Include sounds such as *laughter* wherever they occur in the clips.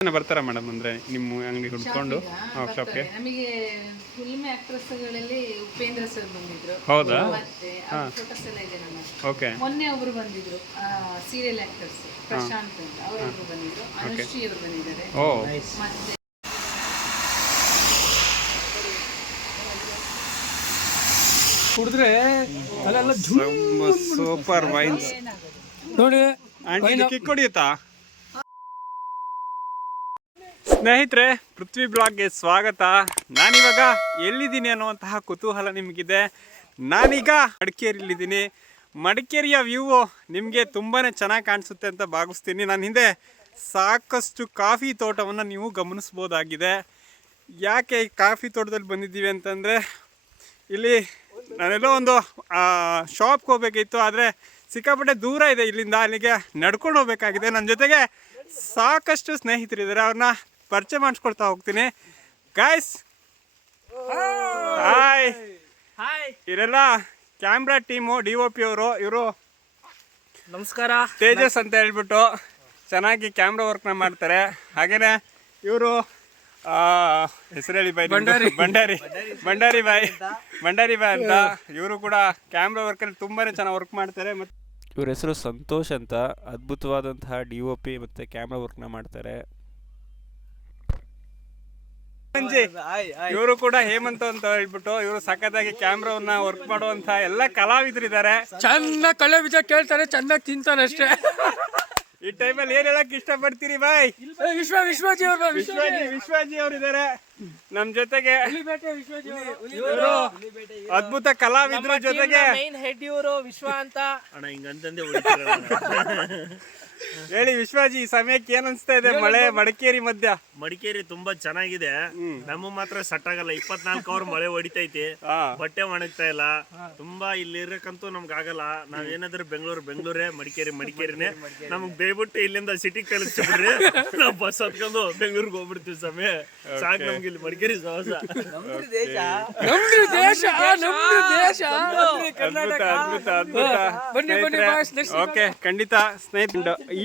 ಬರ್ತಾರಾ ಮೇಡಮ್ ಅಂದ್ರೆ ನಿಮ್ಮ ಅಂಗಡಿ ಹುಡ್ಕೊಂಡು. ಶಾಪ್ಗೆ ನಮಗೆ ಫಿಲ್ಮ್ ಆಕ್ಟ್ರೆಸ್ಗಳಲ್ಲಿ ಉಪೇಂದ್ರ ಸರ್ ಬಂದಿದ್ರು. ಹೌದಾ? ಮತ್ತೆ ಎಲ್ಲ ಇದೆ ನಮ್ಮ ಹತ್ರ. ಓಕೆ ಮೊನ್ನೆ ಒಬ್ರು ಬಂದಿದ್ರು ಸೀರಿಯಲ್ ಆಕ್ಟರ್ಸ್ ಪ್ರಶಾಂತ್ ಅಂತ. ಅವರೊಬ್ರು ಬಂದಿದ್ರು. ಅನುಶ್ರೀ ಅವರು ಬಂದಿದ್ದಾರೆ. ಓ. ಮತ್ತೆ ಕುಡಿದ್ರೆ ಅಲ್ಲೆಲ್ಲ ಸೂಪರ್ ವೈನ್ಸ್ ನೋಡಿ ಕಿಕ್ ಹೊಡಿಯುತ್ತಾ? ಸ್ನೇಹಿತರೆ, ಪೃಥ್ವಿ ಬ್ಲಾಗ್ಗೆ ಸ್ವಾಗತ. ನಾನಿವಾಗ ಎಲ್ಲಿದ್ದೀನಿ ಅನ್ನುವಂತಹ ಕುತೂಹಲ ನಿಮಗಿದೆ. ನಾನೀಗ ಮಡಿಕೇರಿಯಲ್ಲಿದ್ದೀನಿ. ಮಡಿಕೇರಿಯ ವ್ಯೂ ನಿಮಗೆ ತುಂಬಾ ಚೆನ್ನಾಗಿ ಕಾಣಿಸುತ್ತೆ ಅಂತ ಭಾವಿಸ್ತೀನಿ. ನಾನು ಹಿಂದೆ ಸಾಕಷ್ಟು ಕಾಫಿ ತೋಟವನ್ನು ನೀವು ಗಮನಿಸ್ಬೋದಾಗಿದೆ. ಯಾಕೆ ಈ ಕಾಫಿ ತೋಟದಲ್ಲಿ ಬಂದಿದ್ದೀವಿ ಅಂತಂದರೆ, ಇಲ್ಲಿ ನಾನೆಲ್ಲೋ ಒಂದು ಶಾಪ್ಗೆ ಹೋಗ್ಬೇಕಿತ್ತು, ಆದರೆ ಸಿಕ್ಕಾಪಟ್ಟೆ ದೂರ ಇದೆ ಇಲ್ಲಿಂದ, ಅಲ್ಲಿಗೆ ನಡ್ಕೊಂಡು ಹೋಗಬೇಕಾಗಿದೆ. ನನ್ನ ಜೊತೆಗೆ ಸಾಕಷ್ಟು ಸ್ನೇಹಿತರಿದ್ದಾರೆ. ಅವ್ರನ್ನ ಪರಿಚಯ ಮಾಡಿಸ್ಕೊಳ್ತಾ ಹೋಗ್ತೀನಿ. ಗಾಯ್ಸ್ ಹಾಯ್ ಇವರೆಲ್ಲ camera team D O P ಅವರು ಇವರು ನಮಸ್ಕಾರ. ತೇಜಸ್ ಅಂತ ಹೇಳ್ಬಿಟ್ಟು ಚೆನ್ನಾಗಿ ಕ್ಯಾಮ್ರಾ ವರ್ಕ್ನ ಮಾಡ್ತಾರೆ. ಹಾಗೇನೆ ಇವರು ಹೆಸರು ಹೇಳಿ ಬಾಯ್ ಭಂಡಾರಿ. ಭಂಡಾರಿ. ಭಂಡಾರಿ. ಬಾಯ್. ಭಂಡಾರಿ ಬಾಯ್ ಅಂತ. ಇವರು ಕೂಡ ಕ್ಯಾಮ್ರಾ ವರ್ಕಲ್ಲಿ ತುಂಬಾನೇ ಚೆನ್ನಾಗಿ ವರ್ಕ್ ಮಾಡ್ತಾರೆ. ಮತ್ತು ಇವ್ರ ಹೆಸರು ಸಂತೋಷ್ ಅಂತ. ಅದ್ಭುತವಾದಂತಹ ಡಿ ಒ ಪಿ ಮತ್ತು ಕ್ಯಾಮ್ರಾ ವರ್ಕ್ನ ಮಾಡ್ತಾರೆ. ಇವರು ಕೂಡ ಹೇಮಂತ್ ಅಂತ ಹೇಳ್ಬಿಟ್ಟು ಇವರು ಸಖತ್ತಾಗಿ ಕ್ಯಾಮ್ರಾವನ್ನ ವರ್ಕ್ ಮಾಡುವಂತ ಎಲ್ಲ ಕಲಾವಿದರಿದ್ದಾರೆ ಚೆನ್ನಾಗಿ ಕಳೆ ಬೀಜ ಕೇಳ್ತಾರೆ ಚೆನ್ನಾಗಿ ತಿಂತಾರೆ ಅಷ್ಟೇ. ಈ ಟೈಮಲ್ಲಿ ಏನ್ ಹೇಳಕ್ ಇಷ್ಟ ಪಡ್ತೀರಿ ಬಾಯ್ ವಿಶ್ವ ವಿಶ್ವಜಿ ಅವ್ರ ವಿಶ್ವಜಿ. ವಿಶ್ವಜಿ ಅವರಿದ್ದಾರೆ ನಮ್ ಜೊತೆಗೆ ವಿಶ್ವಜಿ ಇವರು ಅದ್ಭುತ ಕಲಾವಿದ್ರ ಜೊತೆಗೆ. ಮೈನ್ ಹೆಡ್ ಇವರು ವಿಶ್ವ ಅಂತ. ಅಣ್ಣ ಹಿಂಗಂತಂದೆ ಹೊಡಿತೀರ *laughs* ಹೇಳಿ ವಿಶ್ವಾಜಿ ಈ ಸಮಯಕ್ಕೆ ಏನ್ ಅನ್ಸ್ತಾ ಇದೆ ಮಳೆ ಮಡಿಕೇರಿ ಮಧ್ಯ. ಮಡಿಕೇರಿ ತುಂಬಾ ಚೆನ್ನಾಗಿದೆ. ನಮ್ಮ ಮಾತ್ರ ಸಟ್ ಆಗಲ್ಲ. ಇಪ್ಪತ್ನಾಲ್ಕು ಅವರ್ ಮಳೆ ಹೊಡಿತೈತಿ. ಬಟ್ಟೆ ಒಣಗ್ತಾ ಇಲ್ಲ. ತುಂಬಾ ಇಲ್ಲಿ ಇರಕ್ಕಂತೂ ನಮ್ಗೆ ಆಗಲ್ಲ. ನಾವ್ ಏನಾದ್ರೂ ಬೆಂಗಳೂರು ಬೆಂಗಳೂರೇ ಮಡಿಕೇರಿ ಮಡಿಕೇರಿನೇ. ನಮ್ಗ್ ದಯವಿಟ್ಟು ಇಲ್ಲಿಂದ ಸಿಟಿ ಕಳಿಸ್ಬಿಡ್ರಿ ನಾವ್ ಬಸ್ ಹತ್ಕೊಂಡು ಬೆಂಗಳೂರಿಗೆ ಹೋಗ್ಬಿಡ್ತೀವಿ ಸಮಯ ಸಾಕು ನಮ್ಗೆ ಇಲ್ಲಿ ಮಡಿಕೇರಿ ಸಹಸ ನಮ್ದು ದೇಶ. ನಮ್ದು ದೇಶ ಅದ್ಭುತ ಅದ್ಭುತ ಅದ್ಭುತ. ಬನ್ನಿ, ಬನ್ನಿ, boys, ಓಕೆ ಖಂಡಿತ ಸ್ನೇಹಿತ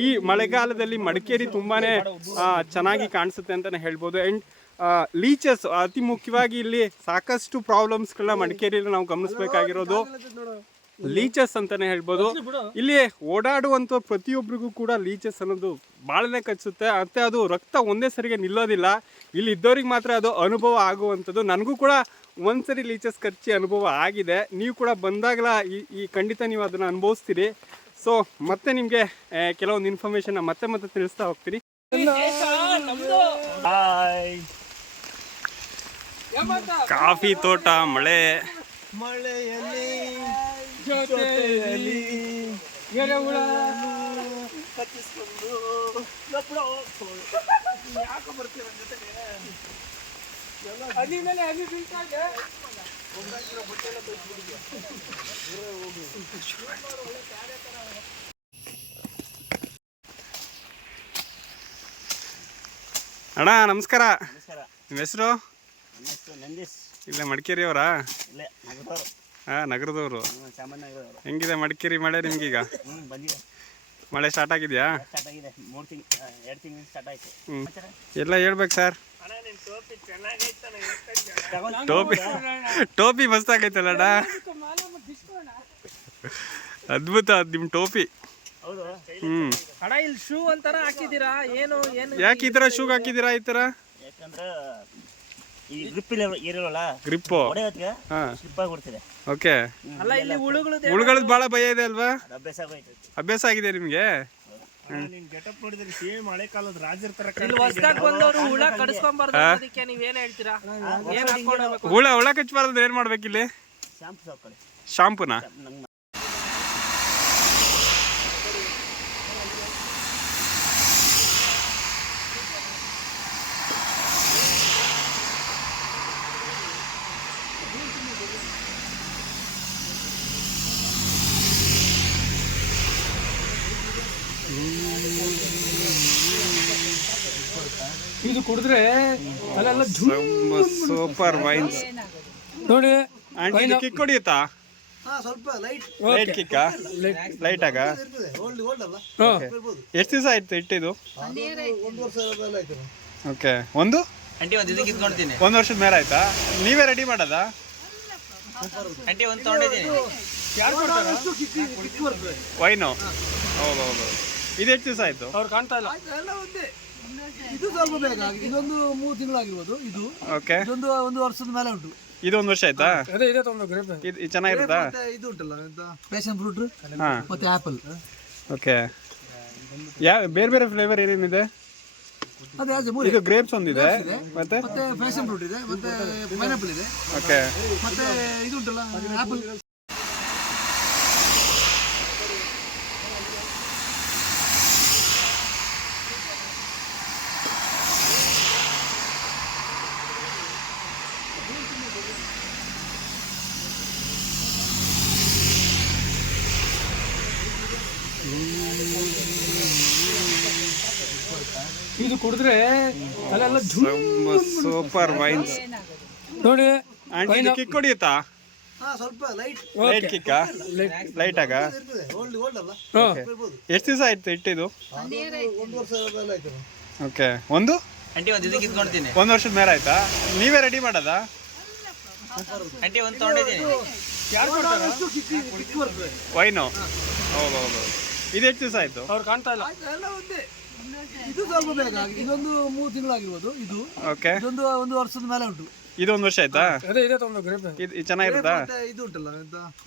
ಈ ಮಳೆಗಾಲದಲ್ಲಿ ಮಡಿಕೇರಿ ತುಂಬಾನೇ ಚೆನ್ನಾಗಿ ಕಾಣಿಸುತ್ತೆ ಅಂತಾನೆ ಹೇಳ್ಬೋದು. ಅಂಡ್ ಲೀಚಸ್ ಅತಿ ಮುಖ್ಯವಾಗಿ ಇಲ್ಲಿ ಸಾಕಷ್ಟು ಪ್ರಾಬ್ಲಮ್ಸ್ಗಳನ್ನ ಮಡಿಕೇರಿಯಲ್ಲಿ ನಾವು ಗಮನಿಸಬೇಕಾಗಿರೋದು. ಲೀಚಸ್ ಅಂತಾನೆ ಹೇಳ್ಬೋದು. ಇಲ್ಲಿ ಓಡಾಡುವಂತ ಪ್ರತಿಯೊಬ್ಬರಿಗೂ ಕೂಡ ಲೀಚಸ್ ಅನ್ನೋದು ಬಾಳನೆ ಕಚ್ಚುತ್ತೆ ಮತ್ತೆ ಅದು ರಕ್ತ ಒಂದೇ ಸರಿಗೆ ನಿಲ್ಲೋದಿಲ್ಲ. ಇಲ್ಲಿ ಇದ್ದವ್ರಿಗೆ ಮಾತ್ರ ಅದು ಅನುಭವ ಆಗುವಂಥದ್ದು. ನನಗೂ ಕೂಡ ಒಂದ್ಸರಿ ಲೀಚಸ್ ಕಚ್ಚಿ ಅನುಭವ ಆಗಿದೆ. ನೀವು ಕೂಡ ಬಂದಾಗಲ ಈ ಈ ಖಂಡಿತ ನೀವು ಅದನ್ನು ಅನುಭವಿಸ್ತೀರಿ. ಸೊ ಮತ್ತೆ ನಿಮಗೆ ಕೆಲವೊಂದು ಇನ್ಫಾರ್ಮೇಶನ್ ಮತ್ತೆ ಮತ್ತೆ ತಿಳಿಸ್ತಾ ಹೋಗ್ತೀನಿ. ಹಾಯ್ ಕಾಫಿ ತೋಟ ಮಳೆ. ಮಳೆಯಲ್ಲಿ ಹನಿ ಮೇಲೆ ಹನಿ ಬೀಳ್ತಾ ಇದೆ ಅಣ್ಣ ನಮಸ್ಕಾರ ನಿಮ್ಮ ಹೆಸರು ಇಲ್ಲ ಇಲ್ಲೇ ಮಡಿಕೇರಿಯವರಾ ಹಾ ನಗರದವ್ರು. ಹಾಂ ನಗರದವರು ಚಾಮರಾಜನಗರದವರು ಹೆಂಗಿದೆ ಮಡಿಕೇರಿ ಮಳೆ ನಿಮ್ಗೀಗ? ಮಳೆ ಸ್ಟಾರ್ಟ್ ಆಗಿದೆಯಾ? ಎಲ್ಲ ಹೇಳ್ಬೇಕು ಸರ್ ಟೋಪಿ ಟೋಪಿ ಮಸ್ತಾಗೈತಲ್ಲಣ್ಣ ಅದ್ಭುತ ನಿಮ್ಮ ಟೋಪಿ ಹೌದು ಹ್ಞೂ ಅಣ್ಣ? ಇಲ್ಲಿ ಶೂ ಅಂತಾರ ಏನು ಏನು ಯಾಕೆ ಈ ಥರ ಶೂಗ್ ಹಾಕಿದ್ದೀರಾ ಈ ಥರ ಯಾಕಂದ್ರೆ ಈ ಗ್ರಿಪ್ ಇಲ್ಲ ಇರಲ್ಲ ಗ್ರಿಪ್ಪು ಹೊಡೆಯೋತ್ಗೆ ಹಾಂ. ಸ್ಲಿಪ್ ಆಗಿಬಿಡ್ತಿದೆ. ಓಕೆ ಅಲ್ಲ ಇಲ್ಲಿ ಹುಳುಗಳು ಭಾಳ ಭಯ ಇದೆ ಅಲ್ವಾ? ಅಭ್ಯಾಸ ಆಗೋಯ್ತು. ಅಭ್ಯಾಸ ಆಗಿದೆ ನಿಮಗೆ? ನೀನ್ ಗೆಟಪ್ ನೋಡಿದ್ರೆ ಸೇಮ್ ಹಳೆ ಕಾಲದ ರಾಜರ ತರ ಇಲ್ಲಿ ಹೊಸದಾಗಿ ಬಂದವರು ಹುಳ ಕಡಿಸ್ಕೊಂಬಾರ್ದು ಅದಕ್ಕೆ ನೀವ್ ಏನ್ ಹೇಳ್ತೀರಾ? ಏನ್ ಹಾಕೊಂಡು ಹೋಗ್ಬೇಕು? ಹುಳ ಹುಳ ಕಚ್ಚಬಾರ್ದು ಏನ್ ಮಾಡ್ಬೇಕಿಲ್ಲಿ ಶಾಂಪು ಶಾಂಪುನಾ? ನಂಗೆ ಇದು ಕುಡಿದ್ರೆ ಅಲ್ಲೆಲ್ಲ ಸೂಪರ್ ವೈನ್ಸ್. ನೋಡಿ ಆಂಟಿ ಕಿಕ್ ಹೊಡಿಯುತ್ತಾ? ಹಾ ಸ್ವಲ್ಪ ಲೈಟ್ ಲೈಟ್ ಕಿಕ್ಕ ಲೈಟ್ ಆಗ? ಎಷ್ಟು ದಿವಸ ಆಯ್ತು ಇಟ್ಟಿದ್ದು? ಓಕೆ ಒಂದು ಒಂದು ವರ್ಷದ ಮೇಲೆ ಆಯ್ತಾ? ನೀವೇ ರೆಡಿ ಮಾಡೋದಾ? ವೈನು ಹೌದು ಹೌದು ಇದು ಎಷ್ಟು ದಿವಸ ಆಯ್ತು? ಅವ್ರು ಕಾಣ್ತಾ ಇಲ್ಲ. ಇದು ಸ್ವಲ್ಪ ಬೇಗ ಇದೊಂದು ಮೂರು ತಿಂಗಳಾಗಿರ್ಬೋದು ಇದು. ಓಕೆ ಇದೊಂದು ಒಂದು ವರ್ಷದ ಮೇಲೆ ಉಂಟು. ಇದು ಒಂದು ವರ್ಷ ಆಯ್ತಾ? ಅದೇ ಇದೆ ತೊಗೊಂಡು ಗ್ರೇಪ್ ಇದು ಇದು ಚೆನ್ನಾಗಿರುತ್ತಾ ಮತ್ತೆ ಇದು ಉಂಟಲ್ಲ ಪ್ಯಾಷನ್ ಫ್ರೂಟ್ ಮತ್ತೆ ಆಪಲ್ ಓಕೆ ಯಾ ಬೇರೆ ಬೇರೆ ಫ್ಲೇವರ್ ಏನೇನಿದೆ? ಅದೇ ಅದೇ ಮೂರು. ಇದು ಗ್ರೇಪ್ಸ್ ಒಂದಿದೆ. ಮತ್ತೆ? ಮತ್ತೆ ಪ್ಯಾಷನ್ ಫ್ರೂಟ್ ಇದೆ ಮತ್ತೆ ಪೈನಾಪಲ್ ಇದೆ. ಓಕೆ ಮತ್ತೆ ಇದು ಉಂಟಲ್ಲ ಆಪಲ್ ಇದು ಕುಡಿದ್ರೆ ಅಲ್ಲೆಲ್ಲ ಸೂಪರ್ ವೈನ್ಸ್. ನೋಡಿ ಆಂಟಿ ಕಿಕ್ ಸ್ವಲ್ಪ ಲೈಟ್ ಕಿಕ್ಕ ಲೈಟ್ ಆಗ? ಎಷ್ಟು ದಿವಸ ಆಯ್ತು ಇಟ್ಟಿದ್ದು? ಓಕೆ ಒಂದು ಒಂದು? ವರ್ಷದ ಮೇಲೆ ಆಯ್ತಾ? ನೀವೇ ರೆಡಿ ಮಾಡೋದಾ? ಆಂಟಿ ಒಂದು ತೊಗೊಂಡಿದ್ದೀನಿ. ವೈನು ಹೌದು ಹೌದು ಇದು ಎಷ್ಟು ದಿವಸ ಆಯ್ತು? ಅವ್ರು ಕಾಣ್ತಾ ಇಲ್ಲ. ಇದು ಸ್ವಲ್ಪ ಬೇಗ ಇದೊಂದು ಮೂರು ತಿಂಗಳಾಗಿರ್ಬೋದು. ಇದು ಓಕೆ ಇದೊಂದು ಒಂದು ವರ್ಷದ ಮೇಲೆ ಉಂಟು. ಇದು ಒಂದು ವರ್ಷ ಆಯ್ತಾ? ಅದೇ ಇದೆ ತೊಂದು ಗ್ರೇಪ್. ಇದು ಇದು ಚೆನ್ನಾಗಿರುತ್ತಾ? ಮತ್ತೆ ಇದು ಉಂಟಲ್ಲ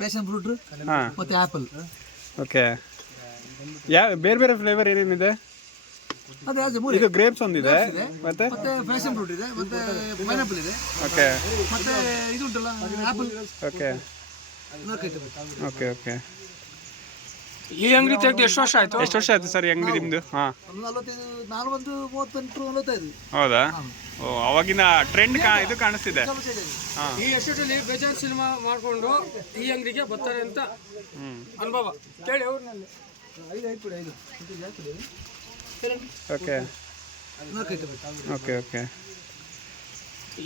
ಪ್ಯಾಷನ್ ಫ್ರೂಟ್ ಹಾಂ. ಮತ್ತೆ ಆಪಲ್ ಓಕೆ ಯಾ ಬೇರೆ ಬೇರೆ ಫ್ಲೇವರ್ ಏನೇನಿದೆ? ಅದೇ ಅದೇ ಮೂರು. ಇದು ಗ್ರೇಪ್ಸ್ ಒಂದಿದೆ. ಮತ್ತೆ? ಮತ್ತೆ ಪ್ಯಾಷನ್ ಫ್ರೂಟ್ ಇದೆ. ಮತ್ತೆ ಪೈನಾಪಲ್ ಇದೆ. ಓಕೆ ಮತ್ತೆ ಇದು ಉಂಟಲ್ಲ ಆಪಲ್ ಓಕೆ ಓಕೆ ಓಕೆ ಈ ಅಂಗಡಿ ತೆಗೆದು ಎಷ್ಟು ವರ್ಷ ಆಯ್ತು? ಎಷ್ಟು ವರ್ಷ ಆಯ್ತು ಸರ್ ಈ ಅಂಗಡಿ ನಿಮ್ಮದು ಹಾಂ. ಒಂದು ನಲವತ್ತೈದು ನಾನು ಒಂದು ಮೂವತ್ತೆಂಟು ನಲವತ್ತೈದು ಹೌದಾ? ಓ ಅವಾಗಿನ ಟ್ರೆಂಡ್ ಕಾ ಇದು ಕಾಣಿಸ್ತಿದೆ. ಹಾಂ. ಈ ಎಷ್ಟೊತ್ತಲ್ಲಿ ಬೇಜಾನ್ ಸಿನಿಮಾ ಮಾಡ್ಕೊಂಡು ಈ ಅಂಗಡಿಗೆ ಬರ್ತಾರೆ ಅಂತ ಹ್ಞೂ ಅನುಭವ. ಕೇಳಿ ಅವ್ರನ್ನಲ್ಲಿ ಐದು ಐದು ಕೊಡಿ ಐದು ಇದು ಓಕೆ ಓಕೆ ಓಕೆ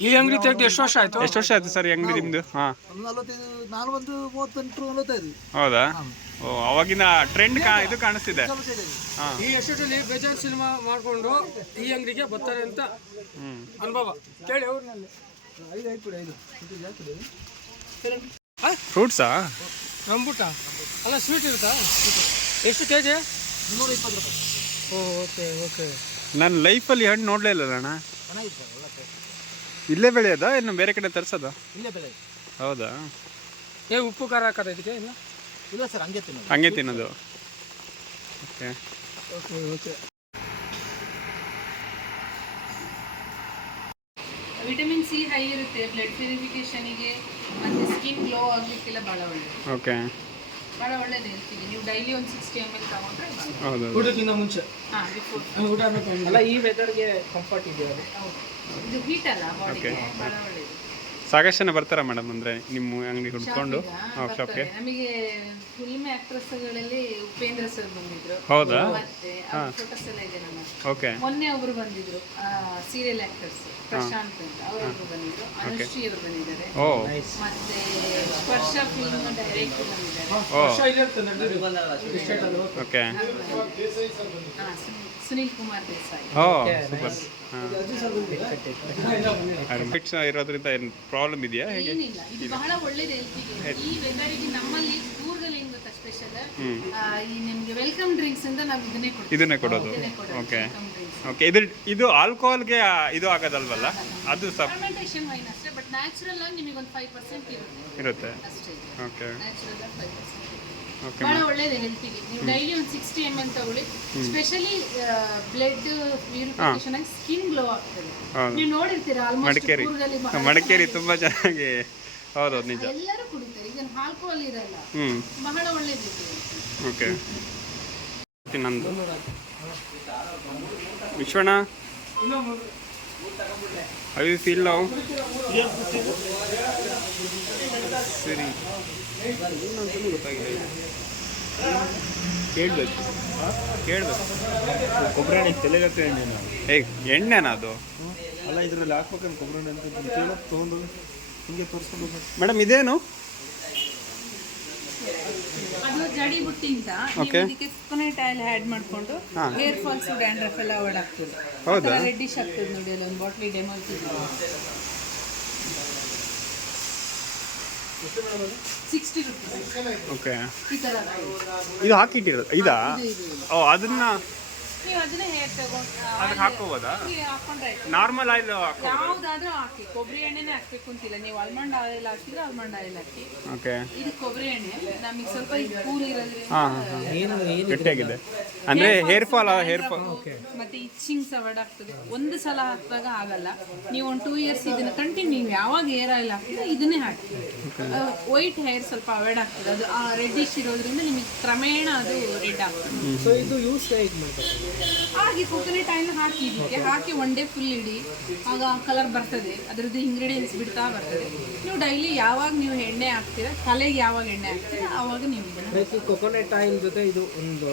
ಈ ಅಂಗಡಿ ತೆಗೆದು ಎಷ್ಟು ವರ್ಷ ಆಯ್ತು? ಎಷ್ಟು ವರ್ಷ ಆಯ್ತು ಸರ್ ಈ ಅಂಗಡಿ ನಿಮ್ದು? ಹಾಂ. ನಲವತ್ತೈದು ನಾನು ಒಂದು ಮೂವತ್ತೆಂಟು ನಲವತ್ತೈದು ಹೌದಾ? ಓ ಅವಾಗಿನ ಟ್ರೆಂಡ್ ಕಾ ಇದು ಕಾಣಿಸ್ತಿದೆ. ಹಾಂ. ಈ ಎಷ್ಟೊತ್ತಲ್ಲಿ ಬೇಜಾನ್ ಸಿನಿಮಾ ಮಾಡ್ಕೊಂಡು ಈ ಅಂಗಡಿಗೆ ಬರ್ತಾರೆ ಅಂತ ಹ್ಞೂ ಅನುಭವ. ಕೇಳಿ ಅವ್ರನ್ನಲ್ಲಿ ಐದು ಐದು ಕೊಡಿ ಐದು. ಇದು ಜಾಸ್ತಿ ಕೊಡಿ. ಫ್ರೂಟ್ಸಾ ರಂಬುಟ ಅಲ್ಲ ಸ್ವೀಟ್ ಇರುತ್ತಾ? ಎಷ್ಟು ಕೆ ಜಿ ಮುನ್ನೂರ ಇಪ್ಪತ್ತು ರೂಪಾಯಿ. ಓ ಓಕೆ ಓಕೆ. ನನ್ನ ಲೈಫಲ್ಲಿ ಹಣ್ಣು ನೋಡಲೇ ಇಲ್ಲ ಅಣ್ಣ. ಇಲ್ಲೇ ಬೆಳೆಯೋದಾ? ಇನ್ನು ಬೇರೆ ಕಡೆ ತರಿಸೋದಾ? ಇಲ್ಲೇ ಬೆಲೆ ಹೌದಾ? ಏ ಉಪ್ಪು ಖಾರ ಹಾಕದ ಇದಕ್ಕೆ ಇಲ್ಲ ಇಲ್ಲ ಸರ್ ಹಂಗೆ ತಿನ್ನೋದು. ಹಂಗೆ ತಿನ್ನೋದು? Okay. Okay okay. Vitamin C high ಇರುತ್ತೆ ಬ್ಲಡ್ ಪ್ಯೂರಿಫಿಕೇಶನಿಗೆ ಮತ್ತೆ ಸ್ಕಿನ್ ಗ್ಲೋ ಆಗಲಿಕ್ಕೆಲ್ಲ ಭಾಳ ಒಳ್ಳೆಯದು ಓಕೆ. ಭಾಳ ಒಳ್ಳೇದು ಹೇಳ್ತೀವಿ. ನೀವು ಡೈಲಿ ಒಂದು ಸಿಕ್ಸ್ಟಿ ಎಂ ಎಲ್ ತಗೊಂಡ್ರೆ ಊಟಕ್ಕಿಂತ ಮುಂಚೆ. ಹಾಂ ಬಿಫೋರ್. ಅಲ್ಲ ಈ ವೆದರ್ಗೆ ಕಂಫರ್ಟ್ ಇದೆಯಾ ಇದು ಹೀಟ್ ಅಲ್ಲ ಬಾಡಿಗೆ ಭಾಳ ಒಳ್ಳೆಯದು ಸಾಕಷ್ಟು ಜನ ಬರ್ತಾರಾ ಮೇಡಮ್ ಅಂದರೆ ನಿಮ್ಮ ಅಂಗಡಿ ಹುಡ್ಕೊಂಡು ಹಾಂ ಶಾಪ್ಗೆ. ನಮಗೆ ಫಿಲ್ಮ್ ಆಕ್ಟ್ರೆಸ್ಗಳಲ್ಲಿ ಉಪೇಂದ್ರ ಸರ್ ಬಂದಿದ್ರು. ಹೌದಾ? ಮತ್ತೆ ಫೋಟೋಸ್ ಎಲ್ಲ ಇದೆ ನಮ್ಮ ಓಕೆ. ಮೊನ್ನೆ ಒಬ್ರು ಬಂದಿದ್ರು ಸೀರಿಯಲ್ ಆಕ್ಟರ್ಸ್ ಪ್ರಶಾಂತ್ ಅಂತ. ಅವರೊಬ್ರು ಬಂದಿದ್ರು. ಅನುಶ್ರೀ ಅವರು ಬಂದಿದ್ದಾರೆ. ಓ. ಮತ್ತೆ ಸ್ಪರ್ಶ ಫಿಲ್ಮ್ ಡೈರೆಕ್ಟ್ ಬಂದಿದ್ದಾರೆ. ಓ. ಓಕೆ. ಹಾ, ಸುನಿಲ್- ಸುನಿಲ್ ಕುಮಾರ್ ದೇಸಾಯಿ. ಓ ಸೂಪರ್ ಫಿಟ್ಸ್ ಇರೋದ್ರಿಂದ ಏನು ಪ್ರಾಬ್ಲಮ್ ಇದೆಯಾ? ಹೇಗೆ? ಏನಿಲ್ಲ ಇದು ಬಹಳ ಒಳ್ಳೇದು ಹೆಲ್ತಿಗೆ ಈ ವೆದರಿಗೆ ನಮ್ಮಲ್ಲಿ ಕೂರ್ಗಲ್ಲಿ ಏನು ಗೊತ್ತಾ ಸ್ಪೆಷಲ್ ಈ ನಿಮ್ಗೆ ವೆಲ್ಕಮ್ ಡ್ರಿಂಕ್ಸ್ ಅಂತ ನಾವು ಇದನ್ನೇ ಕೊಡ್ತೀವಿ. ಇದನ್ನೇ ಕೊಡೋದು. ಇದನ್ನೇ ಕೊಡೋದು ಓಕೆ ಓಕೆ ಇದು ಇದು ಆಲ್ಕೋಹಾಲ್ಗೆ ಇದು ಆಗೋದಲ್ವಲ್ಲ? ಅದು ಸಪ್ ಫರ್ಮೆಂಟೇಷನ್ ವೈನ್ ಅಷ್ಟೇ ಬಟ್ ನ್ಯಾಚುರಲ್ ಆಗಿ ನಿಮಗೆ ಒಂದು ಫೈವ್ ಪರ್ಸೆಂಟ್ ಇರುತ್ತೆ. ಇರುತ್ತೆ. ಅಷ್ಟೇ. ಓಕೆ ನ್ಯಾಚುರಲ್ ಆಗಿ ಫೈವ್ ಪರ್ಸೆಂಟ್ ಓಕೆ ಬಹಳ ಒಳ್ಳೇದು ಹೆಲ್ತಿಗೆ. ನೀವು ಡೈಲಿ ಒಂದು ಸಿಕ್ಸ್ಟಿ ಎಂ ಎಲ್ ತಗೊಳ್ಳಿ. ಸ್ಪೆಷಲಿ ಬ್ಲಡ್ ಪ್ಯೂರಿಫಿಕೇಶನ್ ಆಗಿ ಸ್ಕಿನ್ ಗ್ಲೋ ಆಗ್ತದೆ. ನೀವು ನೋಡಿರ್ತೀರಾ ಆಲ್ಮೋಸ್ಟ್ ಮಡಿಕೇರಿ. ತುಂಬಾ ಬಹಳ ಮಡಿಕೇರಿ ತುಂಬ ಚೆನ್ನಾಗಿ ಹೌದು ನಿಜ. ಎಲ್ಲರೂ ಕುಡಿತಾರೆ. ಈಗ ಆಲ್ಕೋಹಾಲ್ ಇರಲ್ಲ. ಬಹಳ ಒಳ್ಳೇದು ಓಕೆ ನಂದು. ವಿಶ್ವಣ್ಣ? ಯು ಫೀಲ್ ನಾವು ಸರಿ. ಏನಂತಲೂ ಗೊತ್ತಾಗಿದೆ ಕೇಳಬೇಕು. ಕೇಳಬೇಕು. ಕೊಬ್ಬರಿ ಎಣ್ಣೆ ತಲೆಗೆ ಹಾಕೋ ಎಣ್ಣೆ ನಾವು? ಎಣ್ಣೆನಾ ಅದು? ಅಲ್ಲ ಇದರಲ್ಲಿ ಹಾಕ್ಬೇಕಂತ ಕೊಬ್ಬರಿ ಎಣ್ಣೆ ಅಂತ ಕೇಳೋದು ತೊಗೊಂಡು ಹಿಂಗೆ. ತೋರಿಸ್ಕೊಂಡು ಮೇಡಮ್ ಇದೇನು? ಜಡಿ ಬುಟ್ಟಿ ಅಂತ ನೀವು ಇದಕ್ಕೆ ಕೊಕೊನಟ್ ಆಯಿಲ್ ಆ್ಯಡ್ ಮಾಡಿಕೊಂಡು ಹೇರ್ ಫಾಲ್ಸ್ ಡ್ಯಾಂಡ್ರಫ್ ಎಲ್ಲ ಆಗ್ತದೆ. ಹೌದಾ? ರೆಡ್ಡಿಶ್ ಆಗ್ತದೆ ನೋಡಿ ಒಂದು ಬಾಟ್ಲಿ ಡೆಮೋ ಸಿಕ್ಸ್ಟಿ ರುಪೀಸ್ ಓಕೆ ಈ ಥರ ಆಗ್ತದೆ. ಇದು ಹಾಕಿಟ್ಟಿರೋದು? ಇದಾ. ಓ ಅದನ್ನ ನೀವು ಅದನ್ನೇ ಹೇರ್ ತಗೊಂಡು ಅದಕ್ಕೆ ಹಾಕೋಬೋದಾ ಹಾಕೊಂಡ್ರೆ ಆಯ್ತು. ನಾರ್ಮಲ್ ಆಯಿಲ್ ಯಾವ್ದಾದ್ರೂ ಹಾಕಿ. ಕೊಬ್ಬರಿ ಎಣ್ಣೆನೇ ಹಾಕ್ಬೇಕು ಅಂತಿಲ್ಲ. ನೀವು ಆಲ್ಮಂಡ್ ಆಯಿಲ್ ಹಾಕಿದ್ರೆ ಆಲ್ಮಂಡ್ ಆಯಿಲ್ ಹಾಕಿ. ಓಕೆ. ಇದು ಕೊಬ್ಬರಿ ಎಣ್ಣೆ. ನಮಗೆ ಸ್ವಲ್ಪ ಇದು ಕೂಲ್ ಇರೋದ್ರಿಂದ ಗಟ್ಟಿಯಾಗಿದೆ. ಅಂದರೆ ಹೇರ್ ಫಾಲ್ ಹೇರ್ ಫಾಲ್ ಮತ್ತೆ ಇಚ್ಚಿಂಗ್ ಸವರ್ಡ್ ಆಗ್ತದೆ. ಒಂದು ಸಲ ಹಾಕಿದಾಗ ಆಗಲ್ಲ. ನೀವು ಒಂದು ಟೂ ಇಯರ್ಸ್ ಇದನ್ನ ಕಂಟಿನ್ಯೂ ಯಾವಾಗ ಹೇರ್ ಆಯಿಲ್ ಹಾಕ್ತೀರಾ ಇದನ್ನೇ ಹಾಕಿ. ವೈಟ್ ಹೇರ್ ಸ್ವಲ್ಪ ಅವಾಯ್ಡ್ ಆಗ್ತದೆ. ಅದು ರೆಡ್ಡಿಶ್ ಇರೋದ್ರಿಂದ ನಿಮಗೆ ಕ್ರಮೇಣ ಅದು ರೆಡ್ ಆಗ್ತದೆ. ಸೊ ಇದು ಯೂಸ್ ಹೇಗೆ ಮಾಡ್ತಾರೆ? Thank you. ಹಾಗೆ ಕೊಕೊನೆಟ್ ಆಯಿಲ್ ಹಾಕಿ ಇದಕ್ಕೆ ಹಾಕಿ ಒನ್ ಡೇ ಫುಲ್ ಇಡಿ. ಆಗ ಕಲರ್ ಬರ್ತದೆ. ಅದರದ್ದು ಇಂಗ್ರೀಡಿಯೆಂಟ್ಸ್ ಬಿಡ್ತಾ ಬರ್ತದೆ. ನೀವು ಡೈಲಿ ಯಾವಾಗ ನೀವು ಎಣ್ಣೆ ಹಾಕ್ತೀರಾ ತಲೆಗೆ ಯಾವಾಗ ಎಣ್ಣೆ ಹಾಕ್ತೀರಾ ಅವಾಗ ನೀವು ಇದನ್ನು ಲೈಕ್ ಕೊಕೊನಟ್ ಆಯಿಲ್ ಜೊತೆ ಇದು ಒಂದು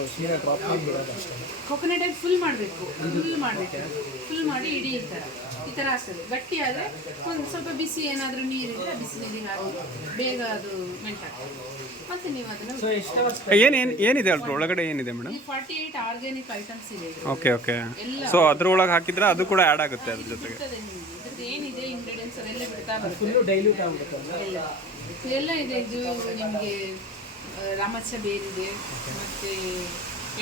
ಕೊಕೊನಟ್ ಆಯಿಲ್ ಫುಲ್ ಮಾಡಬೇಕು. ಫುಲ್ ಮಾಡಬೇಕು. ಫುಲ್ ಮಾಡಿ ಇಡಿ ಈ ಥರ ಈ ಥರ ಆಗ್ತದೆ. ಗಟ್ಟಿ ಆದರೆ ಒಂದು ಸ್ವಲ್ಪ ಬಿಸಿ ಏನಾದರೂ ನೀರಿದ್ರೆ ಬಿಸಿ ನೀರಿಗೆ ಹಾಕಿ ಬೇಗ ಅದು ಮೆಲ್ಟ್ ಆಗ್ತದೆ. ಮತ್ತೆ ನೀವು ಅದನ್ನು ಸೊ ಎಷ್ಟೇ ವರ್ಷ ಏನೇನು ಏನಿದೆ ಅದ್ರ ಒಳಗಡೆ ಏನಿದೆ ಮೇಡಮ್ ಈ ಫಾರ್ಟಿ ಏಯ್ಟ್ ಆರ್ಗ್ಯಾನಿಕ್ ಐಟಮ್ಸ್ ಇದೆ. ಇದು. ಓಕೆ ಓಕೆ ಸೊ ಅದ್ರೊಳಗೆ ಹಾಕಿದ್ರೆ ಅದು ಕೂಡ ಆ್ಯಡ್ ಆಗುತ್ತೆ ಅದ್ರ ಜೊತೆಗೆ. ಏನಿದೆ ಇಂಗ್ರೀಡಿಯೆಂಟ್ಸ್ ಅದೆಲ್ಲ ಬಿಡ್ತಾ ಬರ್ತದೆ ಫುಲ್ಲು ಡೈಲ್ಯೂಟ್ ಆಗ್ಬಿಡುತ್ತೆ ಎಲ್ಲ ಇದೆಲ್ಲ ಇದೆ ಇದು ನಿಮಗೆ ಬೇರಿದೆ ಮತ್ತು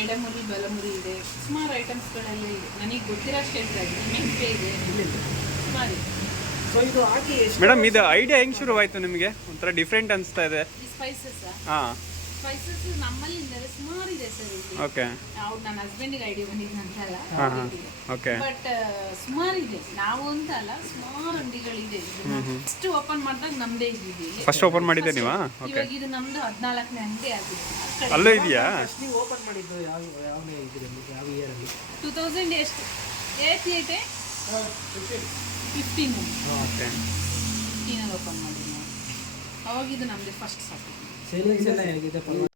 ಎಡಮುರಿ ಬಲಮುರಿ ಇದೆ. ಸುಮಾರು ಐಟಮ್ಸ್ಗಳೆಲ್ಲ ಇದೆ. ನನಗೆ ಗೊತ್ತಿರೋ ಹೇಳ್ತಾ ಇದ್ದೀನಿ. ಮೆಂತ್ಯ ಇದೆ? ಸುಮಾರು ಇದೆ. ಸೊ ಇದು ಹಾಕಿ ಎಷ್ಟು ಮೇಡಮ್ ಇದು ಐಡಿಯಾ ಹೆಂಗೆ ಶುರುವಾಯಿತು ನಿಮಗೆ? ಒಂಥರ ಡಿಫ್ರೆಂಟ್ ಅನಿಸ್ತಾ ಇದೆ. ಸ್ಪೈಸಸ್ ಹಾಂ. ಸ್ಪೈಸಸ್ ನಮ್ಮಲ್ಲಿ ಸುಮಾರು ಇದೆ ಸರ್ ಓಕೆ ನಾವು ನನ್ನ ಹಸ್ಬೆಂಡಿಗೆ ಐಡಿಯಾ ಬಂದಿದ್ದು ಅಂತಲ್ಲ ಹಾಂ ಹಾಂ. ಓಕೆ ಬಟ್ ಸುಮಾರು ಇದೆ. ನಾವು ಅಂತ ಅಲ್ಲ ಸುಮಾರು ಅಂಗಡಿಗಳಿದೆ. ಫಸ್ಟ್ ಓಪನ್ ಮಾಡಿದಾಗ ನಮ್ದೇ ಇದ್ದಿದ್ದು ಫಸ್ಟ್ ಓಪನ್ ಮಾಡಿದ್ದೆ ನೀವಾ? ಓಕೆ ಇವಾಗ ಇದು ನಮ್ದು ಹದಿನಾಲ್ಕನೇ ಅಂಗಡಿ ಆಗಿದೆ. ಅಲ್ಲೇ ಅಲ್ಲೂ ಇದೆಯಾ? ನೀವು ಓಪನ್ ಮಾಡಿದ್ದು ಯಾವ ಯಾವ ಇದರಲ್ಲಿ ಯಾವ ಅಲ್ಲಿ? ಟೂ ತೌಸಂಡ್ ಎಷ್ಟು? ಏಟ್ ಏಟೆ ಫಿಫ್ಟೀನ್ ಓಕೆ ಫಿಫ್ಟೀನಲ್ಲಿ ಓಪನ್ ಮಾಡಿದ್ದು ನಾವು. ಅವಾಗ ಇದು ನಮ್ದು ಫಸ್ಟ್ ಶಾಪ್ ಸೇಲಿಂಗ್ಸ್ ಎಲ್ಲ ಹೇಗಿದೆ